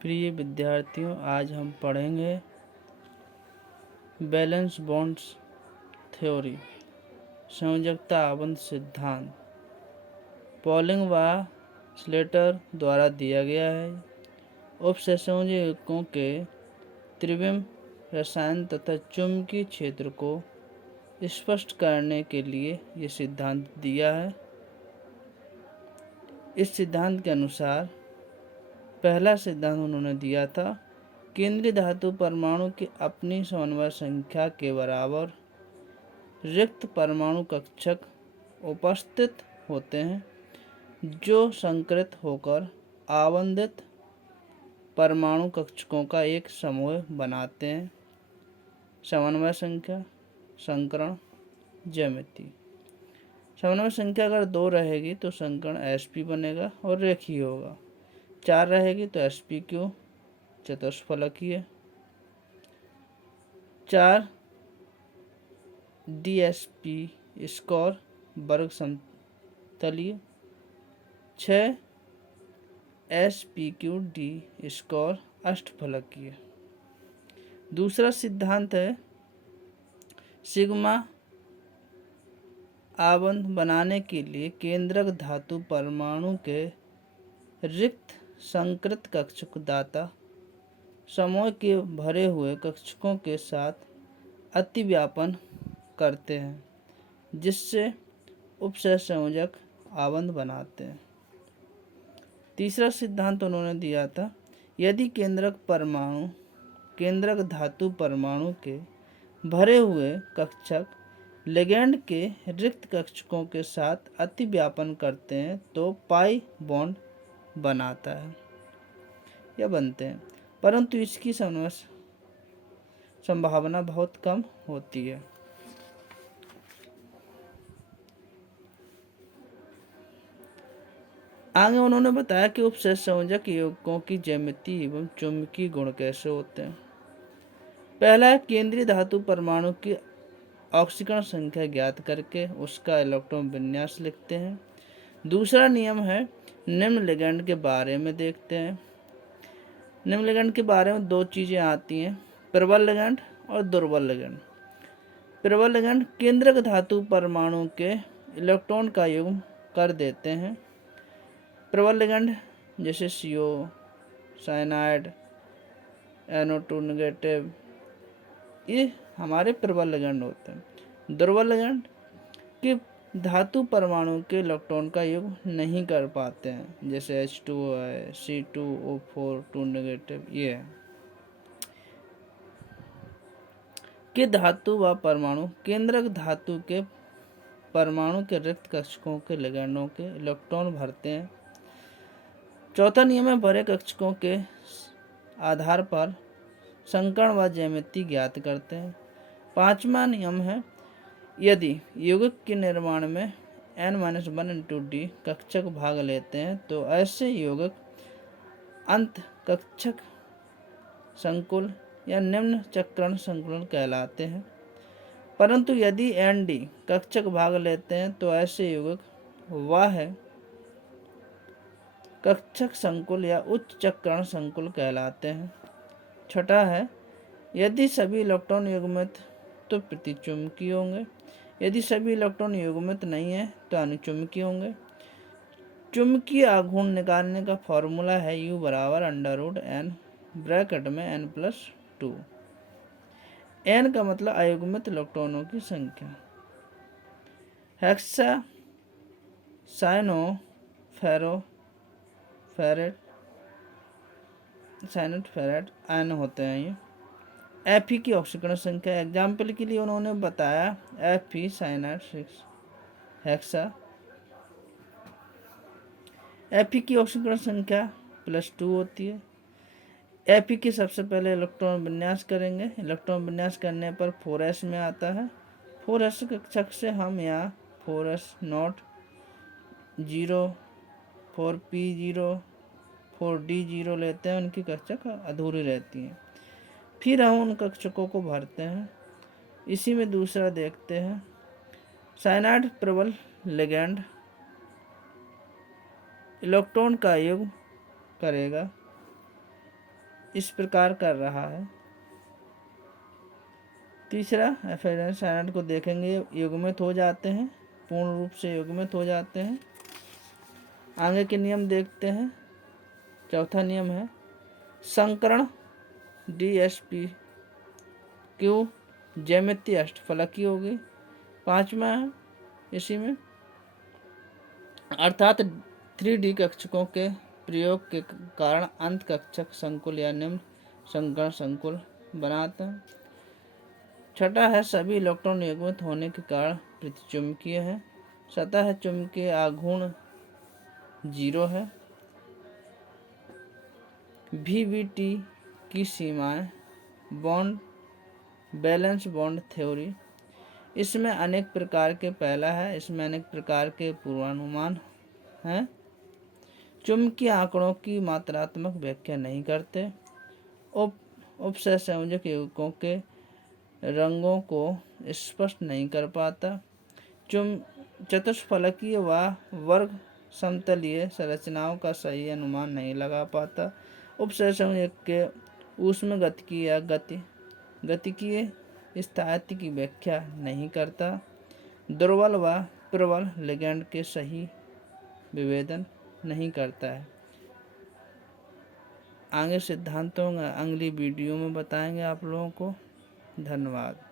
प्रिय विद्यार्थियों, आज हम पढ़ेंगे बैलेंस बॉन्ड्स थ्योरी, संयोजकता आबंध सिद्धांत। पॉलिंग व स्लेटर द्वारा दिया गया है। उपसंयोजकों के त्रिविम रसायन तथा चुंबकीय क्षेत्र को स्पष्ट करने के लिए ये सिद्धांत दिया है। इस सिद्धांत के अनुसार पहला सिद्धांत उन्होंने दिया था, केंद्रीय धातु परमाणु की अपनी समन्वय संख्या के बराबर रिक्त परमाणु कक्षक उपस्थित होते हैं, जो संकृत होकर आवंदित परमाणु कक्षकों का एक समूह बनाते हैं। समन्वय संख्या, संकरण, ज्यामिति। समन्वय संख्या अगर 2 रहेगी तो संकरण sp बनेगा और रेखीय होगा। 4 रहेगी तो spq चतुष्फलकीय। 4 dsp स्क्वायर वर्ग समतलीय। 6 spqd स्क्वायर अष्टफलकीय। दूसरा सिद्धांत है, सिग्मा आबंध बनाने के लिए केंद्रक धातु परमाणु के रिक्त संकृत कक्षक दाता समूह के भरे हुए कक्षकों के साथ अतिव्यापन करते हैं, जिससे उपसंयोजक आबंध बनाते हैं। तीसरा सिद्धांत उन्होंने दिया था, यदि केंद्रक धातु परमाणु के भरे हुए कक्षक लिगैंड के रिक्त कक्षकों के साथ अतिव्यापन करते हैं तो पाई बॉन्ड बनाता है या बनते हैं, परंतु इसकी संभावना बहुत कम होती है। आगे उन्होंने बताया कि उपसंयोजक यौगिकों की ज्यामिति एवं चुंबकीय गुण कैसे होते हैं। पहला है, केंद्रीय धातु परमाणु की ऑक्सीकरण संख्या ज्ञात करके उसका इलेक्ट्रॉन विन्यास लिखते हैं। दूसरा नियम है, निम्न लिगैंड के बारे में देखते हैं। निम्न लिगैंड के बारे में 2 चीज़ें आती हैं, प्रबल लिगैंड और दुर्बल लिगैंड। प्रबल लिगैंड केंद्रक धातु परमाणु के इलेक्ट्रॉन का युग्म कर देते हैं। प्रबल लिगैंड जैसे CO, साइनाइड, NO2 नेगेटिव, ये हमारे प्रबल लिगैंड होते हैं। दुर्बल लिगैंड के धातु परमाणु के इलेक्ट्रॉन का युग्म नहीं कर पाते हैं, जैसे H2O है, C2O4 2 नेगेटिव, ये है। के धातु व परमाणु केंद्रक धातु के परमाणु के रिक्त कक्षकों के लिगैंडों के इलेक्ट्रॉन भरते हैं। चौथा नियम है, भरे कक्षकों के आधार पर संकरण व ज्यामिति ज्ञात करते हैं। पांचवा नियम है, यदि यौगिक के निर्माण में n-1 × d कक्षक भाग लेते हैं तो ऐसे यौगिक अंत कक्षक संकुल या निम्न चक्रण संकुल कहलाते हैं, परंतु यदि nd कक्षक भाग लेते हैं तो ऐसे यौगिक वाह्य कक्षक संकुल या उच्च चक्रण संकुल कहलाते हैं। छठा है, यदि सभी इलेक्ट्रॉन युग्मित तो प्रतिचुंबकीय होंगे, यदि सभी इलेक्ट्रॉन युग्मित नहीं है तो अनुचुंबकीय होंगे। चुंबकीय आघूर्ण निकालने का फॉर्मूला है U √ n ब्रैकेट में n+2। n का मतलब अयुग्मित इलेक्ट्रॉनों की संख्या। हेक्सा साइनो फेरेट आयन होते हैं ये। Fe की ऑक्सीकरण संख्या, एग्जाम्पल के लिए उन्होंने बताया Fe साइनाइड 6 हेक्सा। Fe की ऑक्सीकरण संख्या +2 होती है। Fe के सबसे पहले इलेक्ट्रॉन विन्यास करेंगे। इलेक्ट्रॉन विन्यास करने पर 4s में आता है। 4s कक्षक से हम यहाँ 4s0 0 4p0 4d0 लेते हैं, उनकी कक्षक अधूरी रहती हैं। फिर हम उन कक्षकों को भरते हैं। इसी में दूसरा देखते हैं, साइनाइड प्रबल लिगैंड इलेक्ट्रॉन का युग्म करेगा इस प्रकार कर रहा है। तीसरा, एफिनेट को देखेंगे, युग्मित हो जाते हैं, पूर्ण रूप से युग्मित हो जाते हैं। आगे के नियम देखते हैं। चौथा नियम है संकरण DSP क्यू ज्यामिति अष्टफलकी होगी। पांचवा है इसी में, अर्थात 3D कक्षकों के प्रयोग के कारण अंत कक्षक संकुल या निम्न संकरण संकुल बनाते हैं। छठा है सभी इलेक्ट्रॉन युग्मित होने के कारण प्रतिचुंबकीय है। सतह है चुंबकीय आघूर्ण 0 है। VBT की सीमाएं, बॉन्ड बैलेंस बॉन्ड थ्योरी, इसमें अनेक प्रकार के, पहला है इसमें अनेक प्रकार के पूर्वानुमान हैं। चुंबकीय आंकड़ों की मात्रात्मक व्याख्या नहीं करते। उपसंयोजक यौगिकों के रंगों को स्पष्ट नहीं कर पाता। चतुष्फलकीय व वर्ग समतलीय संरचनाओं का सही अनुमान नहीं लगा पाता। उपसंयोजक के ऊष्मगतिकीय या गतिकीय स्थायित्व की व्याख्या नहीं करता। दुर्बल व प्रबल लिगैंड के सही विभेदन नहीं करता है। आगे सिद्धांतों अगली वीडियो में बताएंगे आप लोगों को। धन्यवाद।